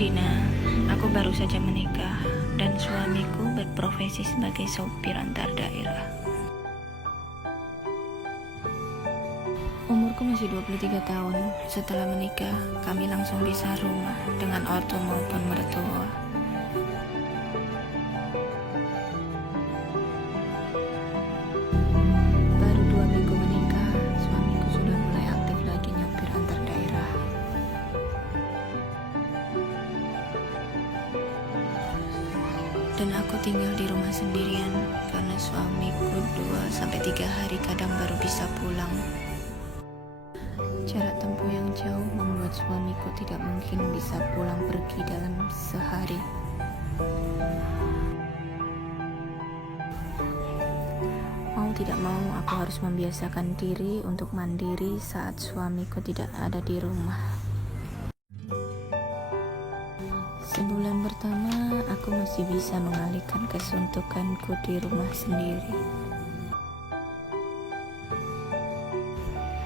Dina, aku baru saja menikah dan suamiku berprofesi sebagai sopir antar daerah. Umurku masih 23 tahun. Setelah menikah, kami langsung pisah rumah dengan ortu maupun mertua. Baru 2 minggu menikah, suamiku sudah mulai aktif lagi nyopir antar daerah. Dan aku tinggal di rumah sendirian karena suamiku 2-3 hari kadang baru bisa pulang. Jarak tempuh yang jauh membuat suamiku tidak mungkin bisa pulang pergi dalam sehari. Mau tidak mau, aku harus membiasakan diri untuk mandiri saat suamiku tidak ada di rumah. Sebulan pertama, aku masih bisa mengalihkan kesuntukanku di rumah sendiri.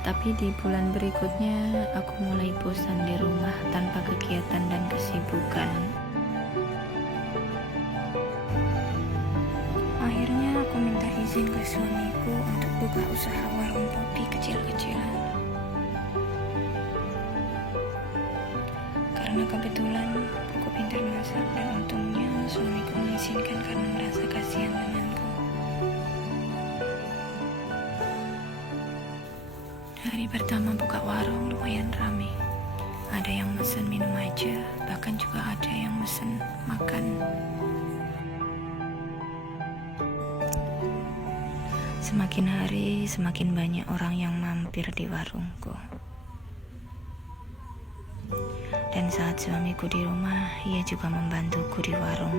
Tapi di bulan berikutnya, aku mulai bosan di rumah tanpa kegiatan dan kesibukan. Akhirnya aku minta izin ke suamiku untuk buka usaha warung kopi kecil-kecilan. Karena kebetulan aku pintar masak dan untungnya suamiku mengizinkan karena merasa kasihan denganku. Hari pertama buka warung lumayan ramai. Ada yang mesen minum aja, bahkan juga ada yang mesen makan. Semakin hari, semakin banyak orang yang mampir di warungku. Dan saat suamiku di rumah, ia juga membantuku di warung.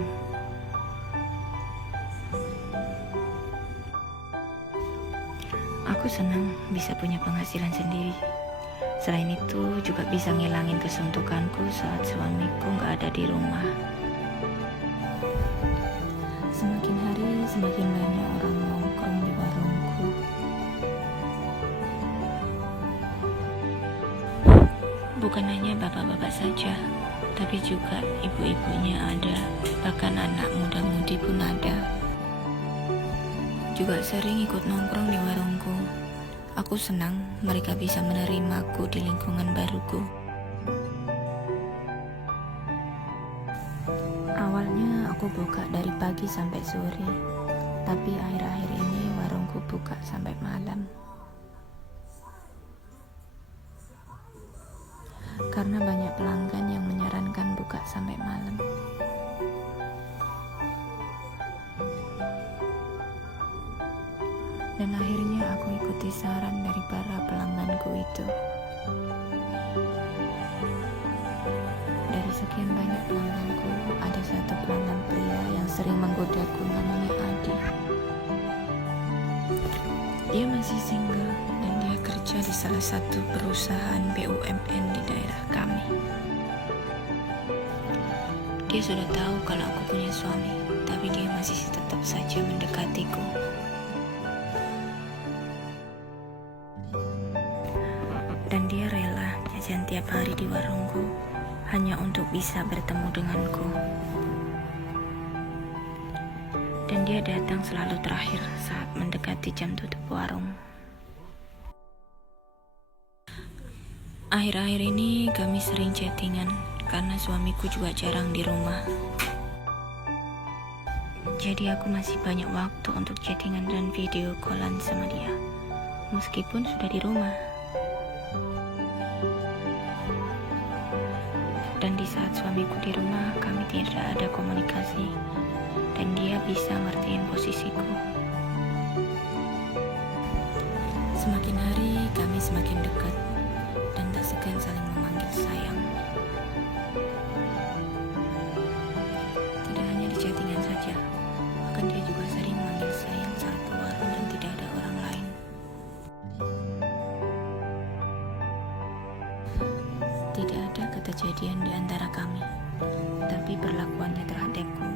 Aku senang bisa punya penghasilan sendiri. Selain itu juga bisa ngilangin kesuntukanku saat suamiku gak ada di rumah. Semakin hari semakin banyak orang nongkrong di warungku. Bukan hanya bapak-bapak saja, tapi juga ibu-ibunya ada, bahkan anak muda-mudi pun ada. Juga sering ikut nongkrong di warungku. Aku senang mereka bisa menerimaku di lingkungan baruku. Awalnya aku buka dari pagi sampai sore, tapi akhir-akhir ini warungku buka sampai malam. Karena banyak pelanggan yang menyarankan buka sampai malam. Dan akhirnya aku ikuti saran dari para pelangganku itu. Dari sekian banyak pelangganku, ada satu pelanggan pria yang sering menggodaku, namanya Adi. Dia masih single dan dia kerja di salah satu perusahaan BUMN di daerah kami. Dia sudah tahu kalau aku punya suami, tapi dia masih tetap saja mendekatiku. Dan dia rela jajan tiap hari di warungku hanya untuk bisa bertemu denganku. Dan dia datang selalu terakhir saat mendekati jam tutup warung. Akhir-akhir ini kami sering chattingan karena suamiku juga jarang di rumah. Jadi aku masih banyak waktu untuk chattingan dan video callan sama dia, meskipun sudah di rumah. Dan di saat suamiku di rumah, kami tidak ada komunikasi, dan dia bisa ngertiin posisiku. Semakin hari, kami semakin dekat, dan tak segan saling memanggil sayang. Tidak hanya di chattingan saja, bahkan dia juga sering memanggil sayang saat ke warung dan tidak ada orang lain. Tidak ada kejadian di antara kami, tapi perlakuannya terhadapku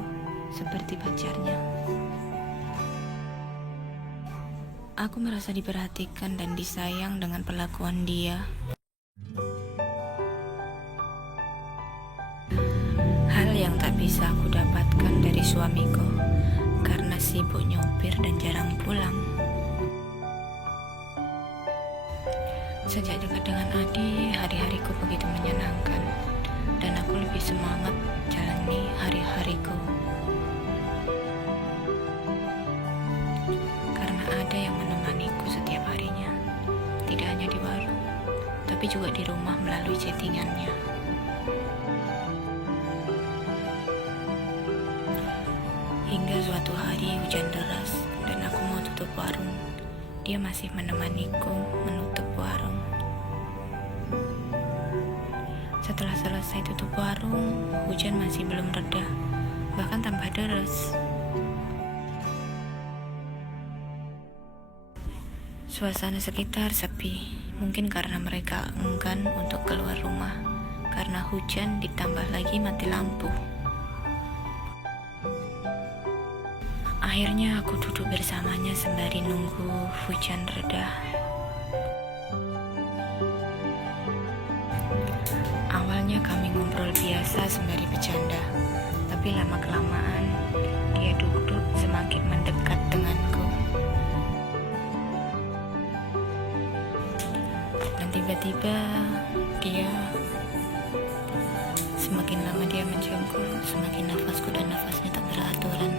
seperti pacarnya. Aku merasa diperhatikan dan disayang dengan perlakuan dia. tak bisa aku dapatkan dari suamiku karena sibuk nyopir dan jarang pulang. Sejak dekat dengan Adi, hari-hariku begitu menyenangkan dan aku lebih semangat jalani hari-hariku. Karena ada yang menemaniku setiap harinya, tidak hanya di warung, tapi juga di rumah melalui chattingannya. Hingga suatu hari hujan deras dan aku mau tutup warung, dia masih menemaniku menutup warung. Setelah selesai tutup warung, hujan masih belum reda, bahkan tambah deras. Suasana sekitar sepi, mungkin karena mereka enggan untuk keluar rumah, karena hujan ditambah lagi mati lampu. Akhirnya aku duduk bersamanya sembari nunggu hujan reda. Awalnya kami ngobrol biasa sembari bercanda, tapi lama-kelamaan dia duduk semakin mendekat denganku. Dan tiba-tiba semakin lama dia menciumku, semakin nafasku dan nafasnya tak beraturan.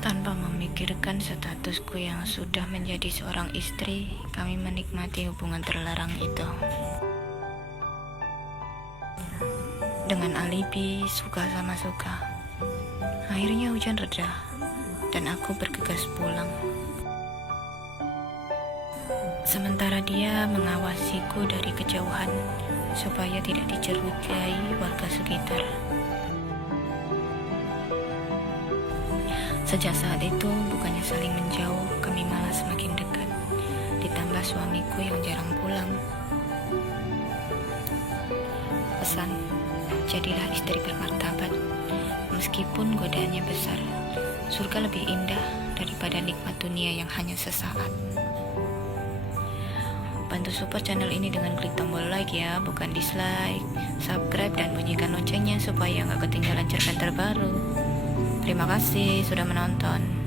Tanpa memikirkan statusku yang sudah menjadi seorang istri, kami menikmati hubungan terlarang itu. Dengan alibi, suka sama suka. Akhirnya hujan reda, dan aku bergegas pulang. Sementara dia mengawasiku dari kejauhan, supaya tidak dicurigai warga sekitar. Sejak saat itu, bukannya saling menjauh, kami malah semakin dekat. Ditambah suamiku yang jarang pulang. Pesan, jadilah istri bermartabat. Meskipun godaannya besar, surga lebih indah daripada nikmat dunia yang hanya sesaat. Bantu support channel ini dengan klik tombol like ya, bukan dislike. Subscribe dan bunyikan loncengnya supaya nggak ketinggalan cerita terbaru. Terima kasih sudah menonton.